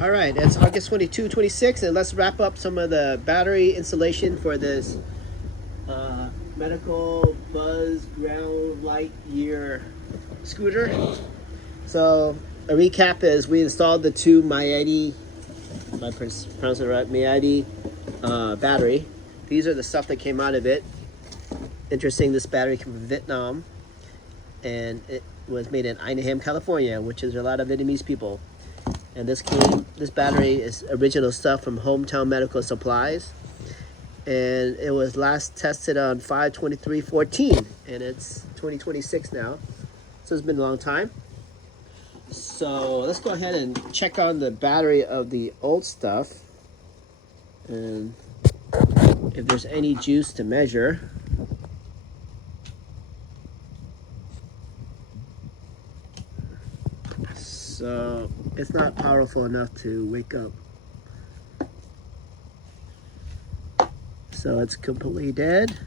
All right, it's August 22, 26, and let's wrap up some of the battery installation for this medical buzz ground light year scooter. So a recap is we installed the two Mighty, if I pronounce it right, Mighty battery. These are the stuff that came out of it. Interesting, this battery came from Vietnam, and it was made in Einaham, California, which is a lot of Vietnamese people. And this battery is original stuff from Hometown Medical Supplies. And it was last tested on 5/23/14, and it's 2026 now. So it's been a long time. So let's go ahead and check on the battery of the old stuff. And if there's any juice to measure. So it's not powerful enough to wake up. So it's completely dead.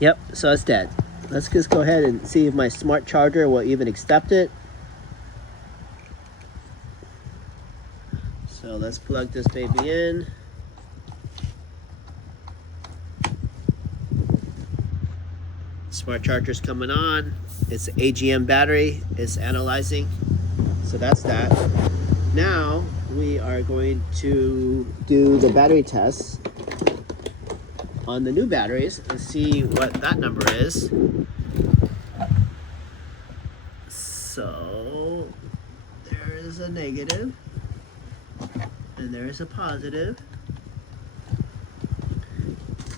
Yep, so it's dead. Let's just go ahead and see if my smart charger will even accept it. So let's plug this baby in. Smart charger's coming on. It's an AGM battery. It's analyzing. So that's that. Now we are going to do the battery tests on the new batteries and see what that number is. So there is a negative and there is a positive.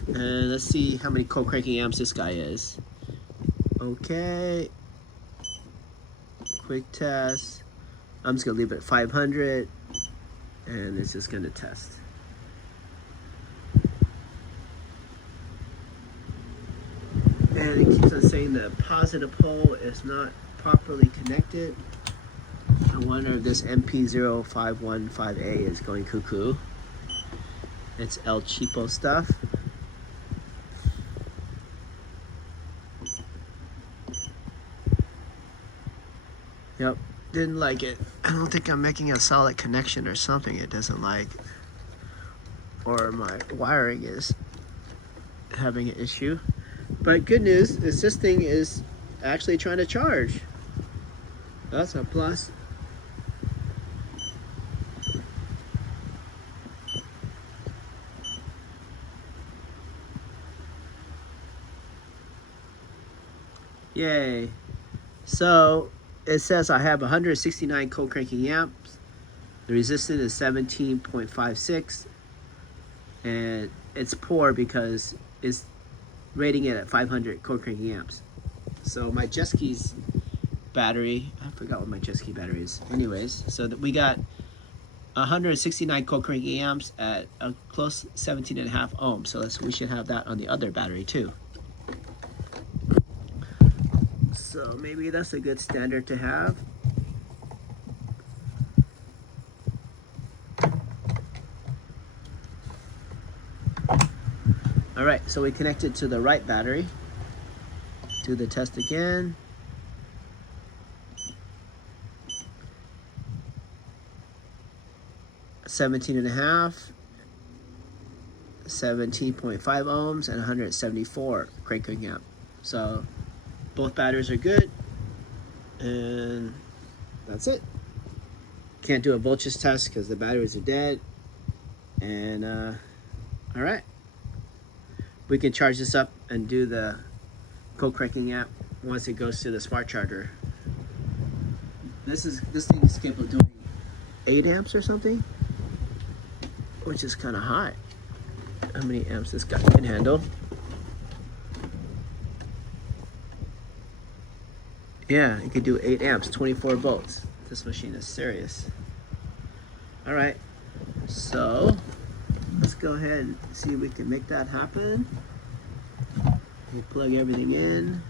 And let's see how many co-cranking amps this guy is. Okay. Quick test. I'm just gonna leave it at 500 and it's just gonna test. And it keeps on saying the positive pole is not properly connected. I wonder if this MP0515A is going cuckoo. It's El Cheapo stuff. Yep, didn't like it. I don't think I'm making a solid connection or something it doesn't like. Or my wiring is having an issue. But good news is this thing is actually trying to charge. That's a plus. Yay. So it says I have 169 co-cranking amps. The resistance is 17.56. And it's poor because it's rating it at 500 co-cranking amps. So my Jeske's battery, I forgot what my Jeske battery is. Anyways, so that we got 169 co-cranking amps at a close 17.5 ohms. So we should have that on the other battery too. So maybe that's a good standard to have. All right, so we connected to the right battery. Do the test again. $17.5, 17.5 ohms, and 174 cranking amp. So both batteries are good, and that's it. Can't do a voltage test because the batteries are dead. And all right, we can charge this up and do the co-cranking amp once it goes to the smart charger. This thing is capable of doing 8 amps or something, which is kind of high. How many amps this guy can handle? Yeah, it could do 8 amps, 24 volts. This machine is serious. All right, so let's go ahead and see if we can make that happen. You plug everything in.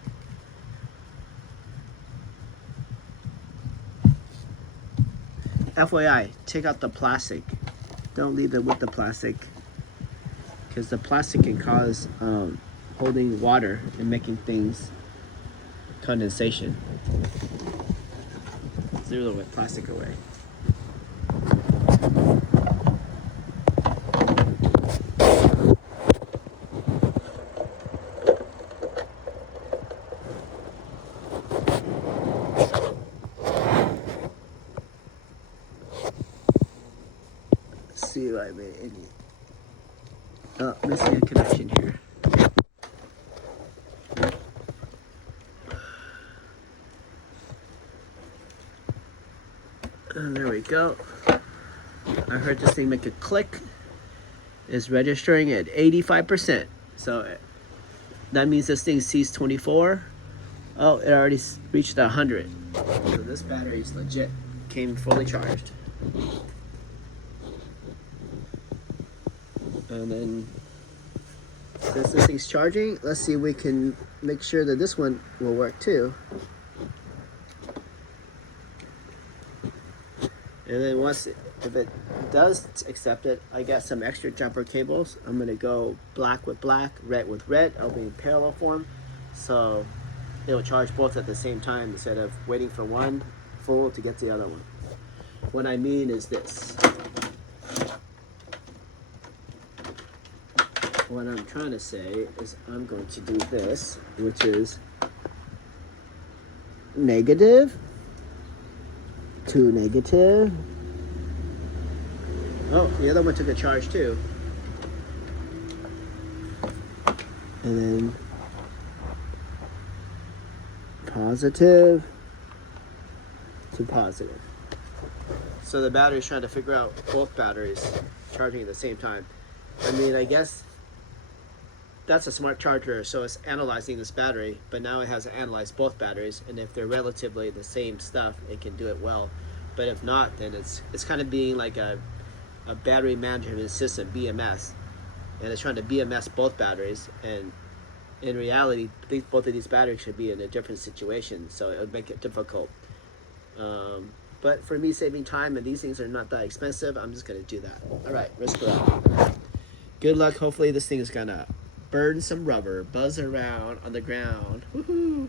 FYI, take out the plastic. Don't leave it with the plastic, because the plastic can cause holding water and making things condensation. Zero with plastic away. Let's see if I made any. Oh, missing a connection here. And there we go. I heard this thing make a click. It's registering at 85%. So that means this thing sees 24. Oh, it already reached 100. So this battery is legit. Came fully charged. And then since this thing's charging, let's see if we can make sure that this one will work too. And then if it does accept it, I got some extra jumper cables. I'm gonna go black with black, red with red. I'll be in parallel form, so it'll charge both at the same time instead of waiting for one full to get the other one. What I mean is this. What I'm trying to say is I'm going to do this, which is negative to negative. Oh, the other one took a charge too. And then positive to positive. So the battery's trying to figure out both batteries charging at the same time. I mean, I guess that's a smart charger, so it's analyzing this battery, but now it has to analyze both batteries, and if they're relatively the same stuff, it can do it well. But if not, then it's kind of being like a battery management system, BMS, and it's trying to BMS both batteries, and in reality, both of these batteries should be in a different situation, so it would make it difficult. But for me, saving time, and these things are not that expensive, I'm just going to do that. All right, risk it out. Good luck. Hopefully this thing is going to burn some rubber, buzz around on the ground. Woohoo!